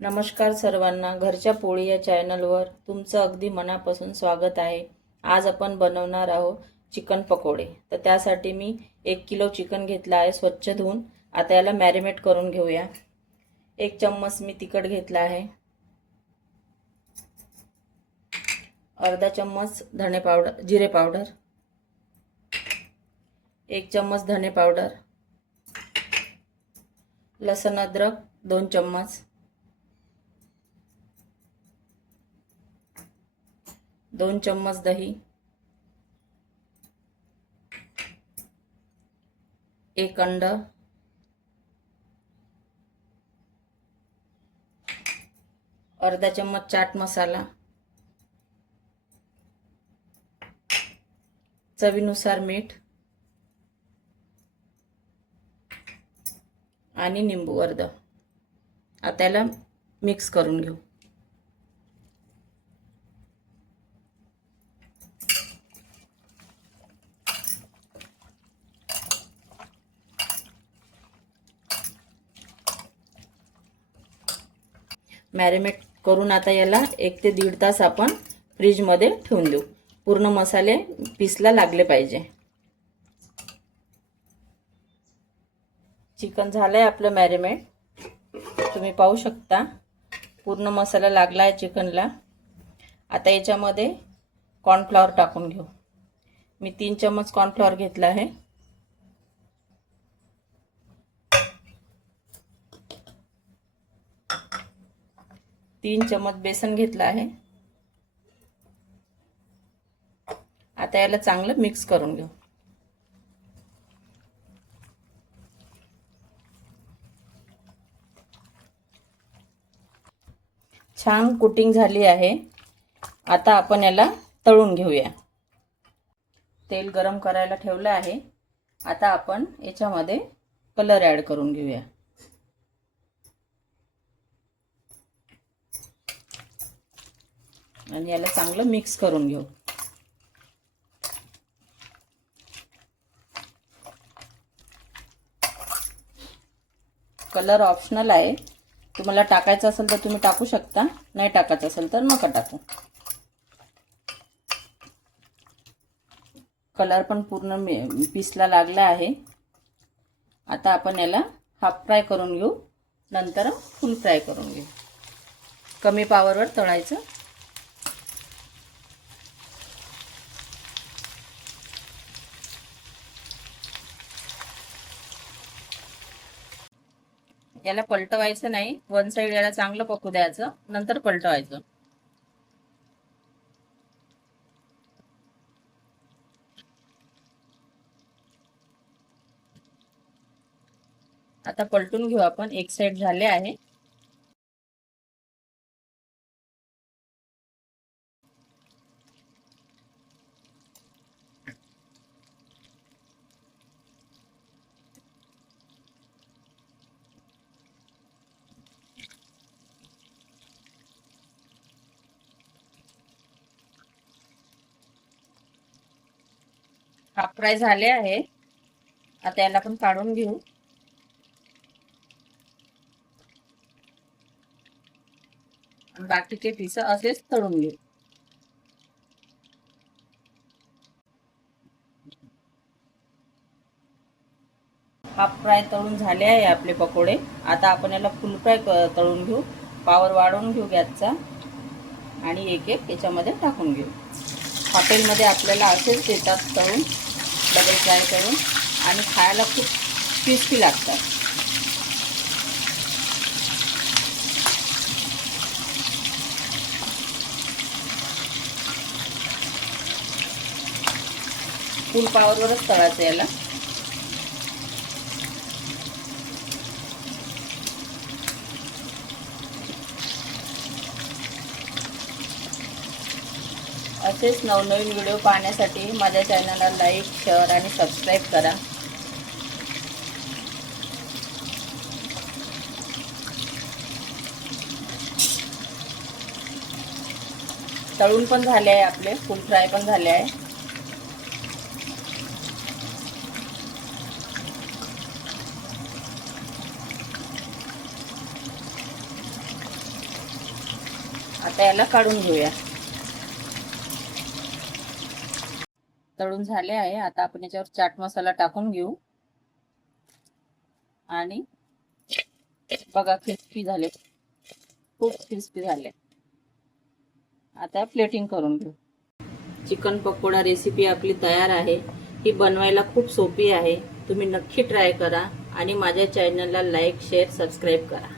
नमस्कार सर्वांना, घरच्या पोळी या चॅनलवर तुमचं अगदी मनापासून स्वागत आहे। आज आपण बनवणार आहोत चिकन पकोडे। तर त्यासाठी मी 1 किलो चिकन घेतला आहे स्वच्छ धुवून। आता याला मॅरिनेट करून घेऊया। 1 चम्मच मी तिखट घेतला आहे, अर्धा चम्मच धने पावडर जिरे पावडर, 1 चम्मच धने पावडर, लसण अद्रक 2 चम्मच, 2 चम्मच दही, 1 अंड, अर्धा चम्मच चाट मसाला, चवीनुसार मीठ आणि निंबू अर्धा। आता याला मिक्स करून घेऊ। मॅरिनेट करून आता याला 1 ते 1.5 तास आपण फ्रीज मध्ये ठेवून देऊ। पूर्ण मसाले पीसला लागले पाहिजे। चिकन झालंय आपलं मॅरिनेट, तुम्ही पाहू शकता पूर्ण मसाला लागला आहे चिकनला। आता याच्यामध्ये कॉर्नफ्लॉवर टाकून घेऊ। मी 3 चम्मच कॉर्नफ्लॉवर घेतला आहे, 3 चम्मच बेसन घेतला आहे। आता याला चांगलं मिक्स करून घेऊ। छान कोटिंग झाली आहे। आता आपण याला तळून घेऊया। तेल गरम करायला ठेवलं आहे। आता आपण याच्यामध्ये कलर ॲड करून घेऊया। आणि याला चांगलं मिक्स करून घेऊ। कलर ऑप्शनल आहे, तुम्हाला टाकायचा असेल तर तुम्ही टाकू शकता, नाही टाकायचा असेल तर नका टाकू। कलर पण पूर्ण पीसला लागला आहे। आता आपण याला हाफ फ्राय करून घेऊ, नंतर फुल फ्राय करून घेऊ। कमी पॉवरवर तळायचं। याला पलटवायचं नाही, वन साइड याला चांगलं पकू द्यायचं, नंतर पलटवायचं। आता पलटून घेऊ आपण, एक साइड झाले आहे। हाफ फ्राय झाले आहे। आता याला आपण काढून घेऊ। बाकीचे पीस असेच तळून घेऊ। हाफ फ्राय तळून झाले आहे आपले पकोडे। आता आपण याला फुल फ्राय तळून घेऊ। पावर वाढवून घेऊ गॅसचा आणि एक एक याच्यामध्ये टाकून घेऊ। हॉटेलमध्ये आपल्याला असेच देतात तळून, डबल फ्राय करून, आणि खायला खूप क्रिस्पी लागतात। फुल पॉवरवरच तळायचं याला। असेच नवनवीन व्हिडिओ पाहण्यासाठी माझ्या चॅनलला लाईक, शेअर आणि सबस्क्राईब करा। तळून पण झाले आहे आपले, फुल फ्राय पण झाले आहे। आता याला काढून घेऊया. तळून झाले आहे. आता आपण याच्यावर चाट मसाला टाकून घेऊ आणि बघा क्रिस्पी झाले, खूप क्रिस्पी झाले. आता प्लेटिंग करून घेऊ. चिकन पकोडा रेसिपी आपली तयार आहे. ही बनवायला खूप सोपी आहे. तुम्ही नक्की ट्राय करा आणि माझ्या चॅनलला लाईक, शेअर, सबस्क्राईब करा.